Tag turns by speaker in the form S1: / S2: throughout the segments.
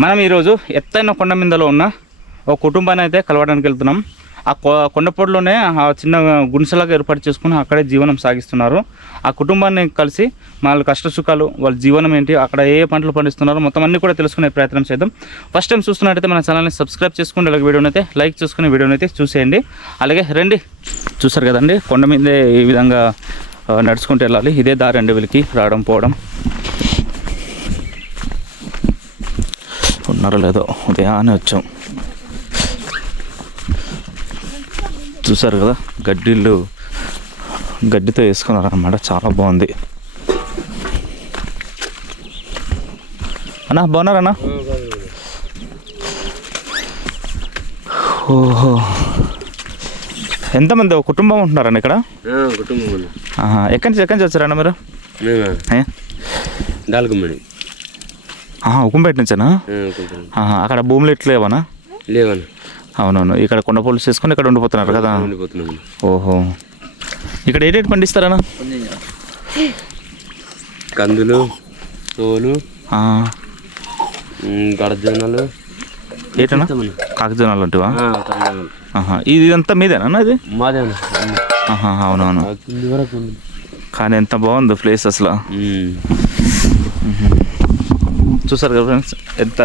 S1: మనం ఈరోజు ఎత్తైన కొండ మీదలో ఉన్న ఒక కుటుంబాన్ని అయితే కలవడానికి వెళ్తున్నాం. ఆ కొ- కొండపోటులోనే ఆ చిన్న గుడిసెలాగా ఏర్పాటు చేసుకుని అక్కడే జీవనం సాగిస్తున్నారు. ఆ కుటుంబాన్ని కలిసి వాళ్ళ కష్ట సుఖాలు వాళ్ళ జీవనం ఏంటి అక్కడ ఏ పంటలు పండిస్తున్నారో మొత్తం అన్ని కూడా తెలుసుకునే ప్రయత్నం చేద్దాం. ఫస్ట్ టైం చూస్తున్నట్టయితే మన ఛానల్ని సబ్స్క్రైబ్ చేసుకుని అలాగే వీడియోనైతే లైక్ చేసుకుని వీడియోనైతే చూసేయండి. అలాగే రండి. చూసారు కదండి కొండ మీదే ఈ విధంగా నడుచుకుంటూ వెళ్ళాలి. ఇదే దారి అండి వీళ్ళకి రావడం పోవడం. ఉన్నారో లేదో ఉదయాన్నే వచ్చాం. చూసారు కదా గడ్డిళ్ళు గడ్డితో వేసుకున్నారు అన్నమాట చాలా బాగుంది. అన్నా బాగున్నారన్నా ఓహో. ఎంతమంది ఒక కుటుంబం ఉంటున్నారన్న ఇక్కడ?
S2: కుటుంబం
S1: ఎక్కడి నుంచి ఎక్కడి నుంచి వచ్చారన్న మీరు?
S2: మేమా.
S1: ఏ? ఉక్కుంపేట నుంచేనా? అక్కడ భూములు ఎట్లేవనా
S2: లేవని?
S1: అవునవును ఇక్కడ కొండ పోలీస్ చేసుకొని ఇక్కడ ఉండిపోతున్నారు కదా? ఓహో. ఇక్కడ ఏ రేట్ పండిస్తారన్నా?
S2: కందులు తోలు
S1: ఆ,
S2: గడజొన్నలు.
S1: ఏటన్నా? కాకజనాలు ఆహా, ఇది ఇదంతా మీదేనా ఇది?
S2: మాదేనా?
S1: అవునవును. కానీ ఎంత బాగుంది ప్లేస్ అసలు. చూసారు కదా ఫ్రెండ్స్ ఎంత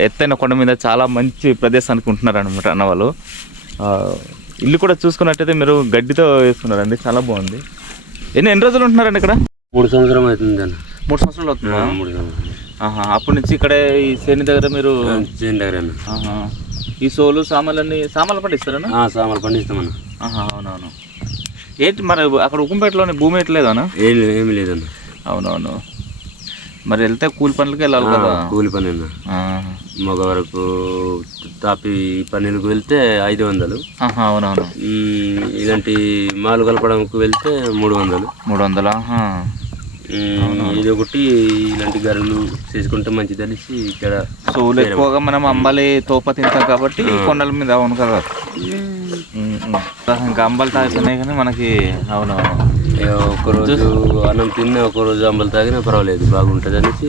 S1: ఎత్తైన కొండ మీద చాలా మంచి ప్రదేశానికి ఉంటున్నారు అనమాట అన్న వాళ్ళు. ఇల్లు కూడా చూసుకున్నట్టయితే మీరు గడ్డితో వేసుకున్నారండి చాలా బాగుంది. ఎన్ని ఎన్ని రోజులు ఉంటున్నారండి ఇక్కడ?
S2: మూడు సంవత్సరం అవుతుంది అన్న.
S1: మూడు సంవత్సరాలు అవుతుందా?
S2: మూడు
S1: అప్పటి నుంచి ఇక్కడే ఈ శ్రేణి దగ్గర మీరు
S2: చేయండి దగ్గర
S1: ఈ సోలు సామాన్లన్నీ సామాన్లు పండిస్తారనా
S2: ఆ, సామాన్లు పండిస్తామన్న
S1: అవునవును. ఏంటి మరి అక్కడ ఉక్కుంపేటలోని భూమి ఎట్లేదానా
S2: ఏం ఏమి లేదన్న.
S1: అవునవును. మరి వెళ్తే కూలి పనులకి వెళ్ళాలి కదా?
S2: కూలి పని మగ వరకు తాపి పన్నెలకు వెళ్తే ఐదు వందలు.
S1: అవునవును.
S2: ఇలాంటి మాలు కలపడానికి వెళ్తే మూడు వందలు.
S1: మూడు వందలా?
S2: ఇది ఒకటి ఇలాంటి గరులు చేసుకుంటే మంచిది అనేసి ఇక్కడ
S1: సోలు ఎక్కువగా మనం అంబలి తోప తింటాం కాబట్టి కొండల మీద అవును కదా. ఇంకా అంబలి తాగుతున్నాయి కానీ మనకి అవునవును.
S2: ఏ ఒక రోజు అన్నం తిన్నా ఒక రోజు అంబలు తాగినా పర్వాలేదు బాగుంటుంది అనేసి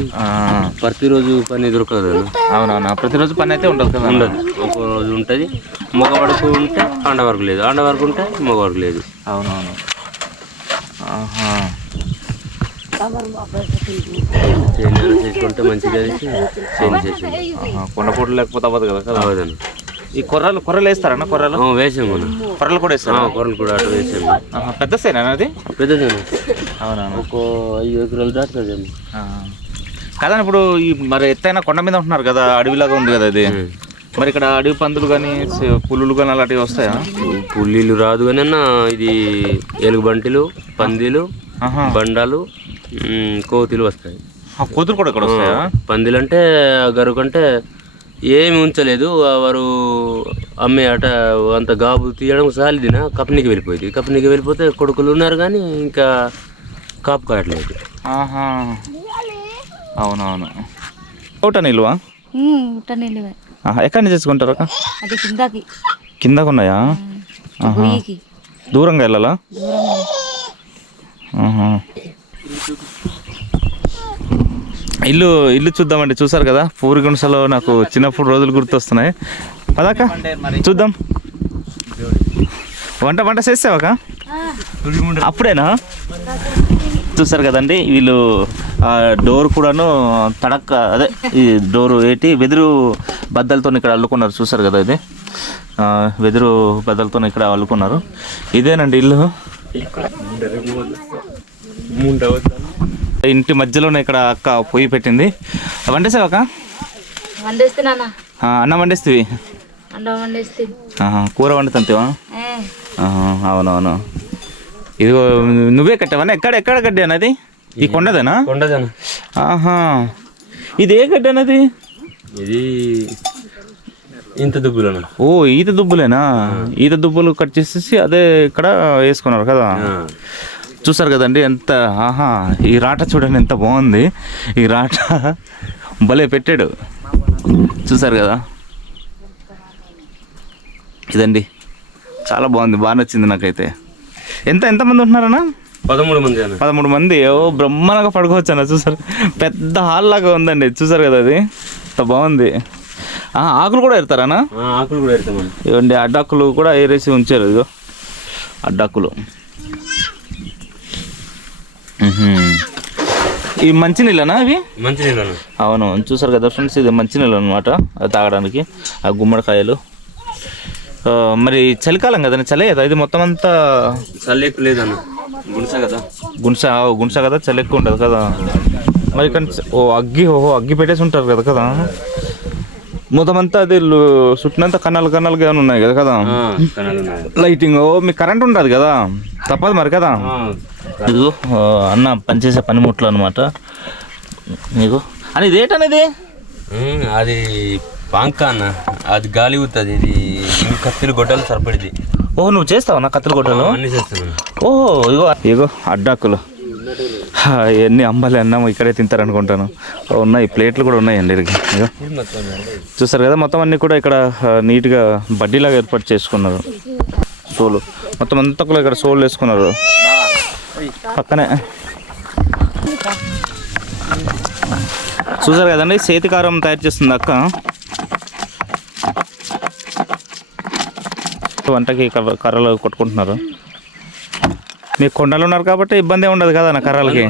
S2: ప్రతిరోజు పని దొరకదు.
S1: అవునవును ప్రతిరోజు పని అయితే ఉండదు కదా.
S2: ఉండదు. ఒక రోజు ఉంటుంది మగ వరకు ఉంటే ఆండ వరకు లేదు. ఆండ వరకు ఉంటే మగ వరకు లేదు.
S1: అవునవును.
S2: చేసుకుంటే మంచిది చేంజ్ చేసింది.
S1: ఆహా. కొండపూట లేకపోతే అవ్వదు కదా
S2: అవదన్న
S1: ఈ కొర్రలు కొర్రలు వేస్తారన్న కొర్రలు?
S2: వేసాము
S1: కొర్రలు కూడా వేస్తారా?
S2: కూరలు కూడా అటు వేసాము.
S1: పెద్ద సేనా అది?
S2: పెద్దదేనా
S1: అవునవును
S2: ఒక ఐదు ఎకరాలు దాటుతుంది
S1: ఆ. కాదని ఇప్పుడు ఈ మరి ఎత్తైన కొండ మీద ఉంటున్నారు కదా అడవిలాగా ఉంది కదా ఇది. మరి ఇక్కడ అడవి పందులు కానీ పులులు కానీ అలాంటివి వస్తాయా?
S2: పుల్లీలు రాదు కానీ అన్న ఇది ఎలుగుబంటిలు పందిలు. బండాలు కోతులు వస్తాయి.
S1: ఆ కోతులు కూడా ఇక్కడ వస్తాయా?
S2: పందిలు అంటే గరుకంటే ఏమి ఉంచలేదు. వారు అమ్మే అట అంత గాబు తీయడం సాలిదిన కపనికి వెళ్ళిపోయింది. కపనికి వెళ్ళిపోతే కొడుకులు ఉన్నారు కానీ ఇంకా కాపు కాయట్లేదు.
S1: ఆహా. అవునవును. ఒకట నిల్వా? ఎక్కడి నుంచి
S3: అది కిందకి.
S1: కిందకు ఉన్నాయా? దూరంగా వెళ్ళాలా. ఇల్లు ఇల్లు చూద్దామండి. చూసారు కదా? పూరి గుంసలో నాకు చిన్నప్పుడు రోజులు గుర్తొస్తున్నాయి. పదాక? చూద్దాం. వంట వంట చేసావాక అప్పుడేనా? చూసారు కదండి వీళ్ళు డోర్ కూడాను తడక్క అదే ఈ డోరు ఏంటి వెదురు బద్దలతో ఇక్కడ అల్లుకున్నారు. చూసారు కదా ఇది? వెదురు బద్దలతో ఇక్కడ అల్లుకున్నారు. ఇదేనండి ఇల్లు? ఇంటి మధ్యలోనే ఇక్కడ అక్క పొయ్యి పెట్టింది. వండేసావు అక్క?
S3: వండేస్తే నాన్న.
S1: ఆ, అన్నం వండేస్తావి? కూర వండుతంతేవా అవునవును. ఇదిగో నువ్వే కట్టావా? ఎక్కడ ఎక్కడ గడ్డి అన్నది? ఈ కొండదేనా?
S2: కొండదన?
S1: ఆహా. ఇది ఏ గడ్డి అన్నది?
S2: ఇది ఇంత దుబ్బులన?
S1: ఓ ఈత దుబ్బులేనా? ఈత దుబ్బులు కట్ చేసేసి అదే ఇక్కడ వేసుకున్నారు కదా? చూసారు కదండి ఎంత ఆహా ఈ రాట చూడండి ఎంత బాగుంది. ఈ రాట భలే పెట్టాడు. చూసారు కదా? ఇదండి. చాలా బాగుంది బాగా నచ్చింది నాకైతే. ఎంత ఎంతమంది ఉంటున్నారన్నా?
S2: పదమూడు మంది
S1: పదమూడు మంది. ఓ బ్రహ్మాండంగా పడుకోవచ్చు అన్న చూసారు. పెద్ద హాల్ లాగా ఉందండి చూసారు కదా అది? ఎంత బాగుంది. ఆకులు కూడా ఎడతారానా
S2: ఆ, ఆకులు కూడా
S1: ఇవ్వండి అడ్డాకులు కూడా ఏరేసి ఉంచారు ఇదిగో. అడ్డాకులు. మ్మ్హ్మ్. ఈ మంచి నీళ్ళనా ఇవి?
S2: మంచి నీళ్ళు
S1: అవును చూసారు కదా ఫ్రెండ్స్ ఇది మంచి నీళ్ళు అనమాట తాగడానికి ఆ గుమ్మడికాయలు. మరి చలికాలం కదండి చలే కదా ఇది మొత్తం అంతా
S2: చల్లి ఎక్కువ లేదన్న. గుడిస కదా.
S1: గుంస గుంస కదా చలి ఎక్కువ ఉంటుంది కదా. మరి ఇక్కడ చ- ఓ అగ్గి ఓహో అగ్గి పెట్టేసి ఉంటారు కదా కదా. మొత్తం అంతా అది చుట్టినంత కన్నాలు కన్నాలుగా ఏమైనా ఉన్నాయి కదా కదా? లైటింగ్ ఓ మీకు కరెంట్ ఉండదు కదా. తప్పదు మరి కదా? ఇదిగో అన్న పనిచేసే పనిముట్లు అనమాట నీకు? అని ఇదేటనేది
S2: ఉమ్, అది పాంక అన్న. అది గాలి ఊతుంది. ఇది కత్తిలు గొడ్డలు సరిపడిది.
S1: ఓహో నువ్వు చేస్తావు నా కత్తులు కొట్టలు
S2: అన్ని చేస్తాను
S1: ఓహో ఇగో ఇగో అడ్డాకులు. హా, ఎన్ని అంబాలి అన్నం ఇక్కడే తింటారనుకుంటాను. ఓ, ఉన్నాయి ప్లేట్లు కూడా ఉన్నాయండి ఇదిగో ఇగో చూసారు కదా మొత్తం అన్ని కూడా ఇక్కడ నీట్గా బడ్డీలాగా ఏర్పాటు చేసుకున్నారు. సోలు. మొత్తం అంతా కూడా ఇక్కడ సోలు వేసుకున్నారు. పక్కనే. చూసారు కదండి చేతికారం తయారు చేస్తుంది అక్క. వంటకి కర్ర- కర్రలు కొట్టుకుంటున్నారు. మీకు కొండలు ఉన్నారు కాబట్టి ఇబ్బంది ఉండదు కదా నా కర్రలకి?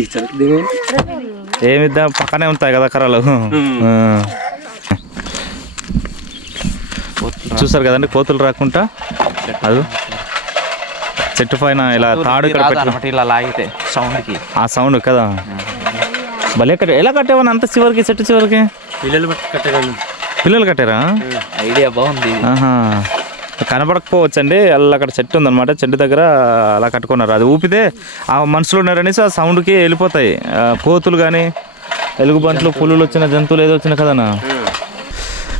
S2: ఇచ్చారు?
S1: ఏమిద్దాం పక్కనే ఉంటాయి కదా కర్రలు. చూసారు కదండి కోతులు రాకుండా? అది. చెట్టు పైన ఇలా తాడు
S4: అనమాట ఇలా లాగితే సౌండ్కి.
S1: ఆ సౌండ్ కదా? భలే కట్టే ఎలా కట్టేవని అంత చివరికి చెట్టు చివరికి?
S2: పిల్లలు కట్టగలను
S1: పిల్లలు కట్టారా?
S4: ఐడియా బాగుంది.
S1: ఆహా. కనపడకపోవచ్చు అండి అలా అక్కడ చెట్టు ఉందన్నమాట చెట్టు దగ్గర అలా కట్టుకున్నారు. అది ఊపితే ఆ మనుషులు ఉన్నారనేసి ఆ సౌండ్కి వెళ్ళిపోతాయి. కోతులు కానీ ఎలుగుబంట్లు పులులు వచ్చిన జంతువులు ఏదో వచ్చిన కదనా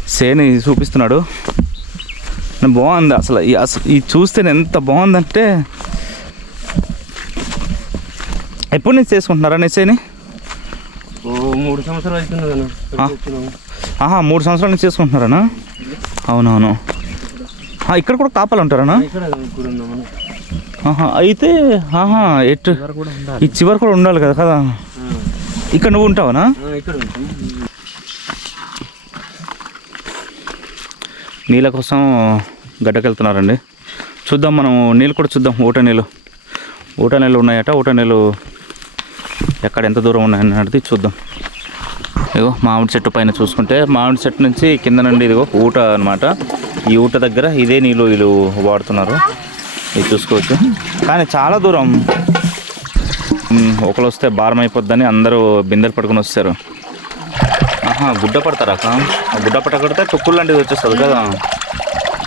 S1: సేని చూపిస్తున్నాడు. బాగుంది అసలు. ఈ అసలు ఈ చూస్తే ఎంత బాగుందంటే ఎప్పుడు నుంచి చేసుకుంటున్నారా నీ సేని
S2: ఓ మూడు సంవత్సరాలు
S1: ఆ. ఆహా మూడు సంవత్సరాల నుంచి చేసుకుంటున్నారనా? అవునవును. ఇక్కడ కూడా కాపాలు ఆహా అయితే ఆహా ఎటు? ఈ చివరి కూడా ఉండాలి కదా కదా? ఇక్కడ నువ్వు ఉంటావనా? నీళ్ళ కోసం గడ్డకెళ్తున్నారండి. చూద్దాం మనం నీళ్ళు కూడా చూద్దాం ఊట నీళ్ళు. ఊట నీళ్ళు ఉన్నాయట ఊట నీళ్ళు ఎక్కడ ఎంత దూరం ఉన్నాయని అడిగి చూద్దాం. ఇదిగో మామిడి చెట్టు పైన చూసుకుంటే మామిడి చెట్టు నుంచి కింద నుండి ఇదిగో ఊట అనమాట ఈ ఊట దగ్గర ఇదే నీళ్ళు వీళ్ళు వాడుతున్నారు. ఇది చూసుకోవచ్చు. కానీ చాలా దూరం. ఒకరు వస్తే భారం అయిపోద్దని అందరూ బిందెలు పట్టుకొని వస్తారు. ఆహా గుడ్డ పడతారా అక్క? ఆ గుడ్డ పట్ట తొక్కులు లాంటిది వచ్చేస్తుంది కదా.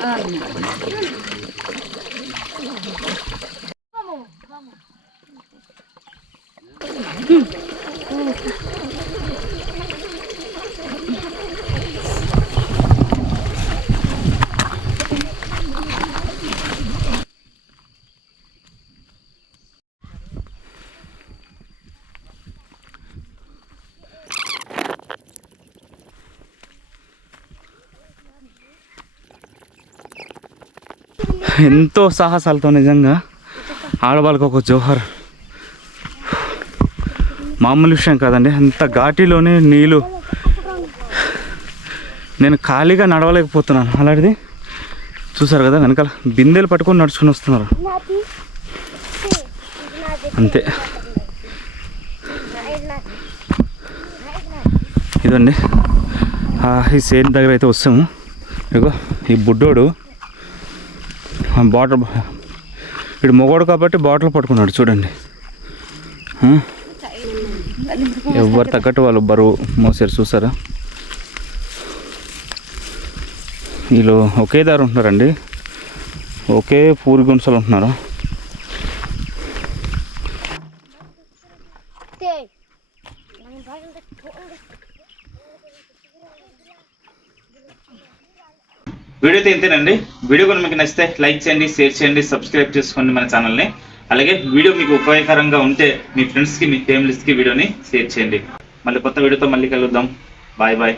S1: ఆ, చూసారు ఎంతో సాహసాలతో నిజంగా ఆడవాళ్ళకి ఒక జోహర్. మామూలు విషయం కాదండి అంత ఘాటీలోనే నీళ్ళు నేను ఖాళీగా నడవలేకపోతున్నాను. అలాంటిది చూసారు కదా వెనకాల బిందెలు పట్టుకొని నడుచుకుని వస్తున్నారు. అంతే. ఇదండి. ఈ సేన్ దగ్గర అయితే వస్తాము. ఇగో ఈ బుడ్డోడు బాటిల్ ఇటు మొగోడు కాబట్టి బాటిల్ పట్టుకున్నాడు చూడండి. ఎవరు తగ్గట్టు వాళ్ళు బరువు మోసారు చూసారా? వీళ్ళు ఒకే దారి ఉంటున్నారండి. ఒకే పూరి గుంసలు ఉంటున్నారు? వీడియో ఇంతేనండి. వీడియో కూడా మీకు నచ్చితే లైక్ చేయండి షేర్ చేయండి సబ్స్క్రైబ్ చేసుకోండి మన ఛానల్ని. అలాగే వీడియో మీకు ఉపయోగకరంగా ఉంటే మీ ఫ్రెండ్స్కి మీ ఫ్యామిలీస్కి వీడియోని షేర్ చేయండి. మళ్ళీ కొత్త వీడియోతో మళ్ళీ కలుద్దాం. Bye bye.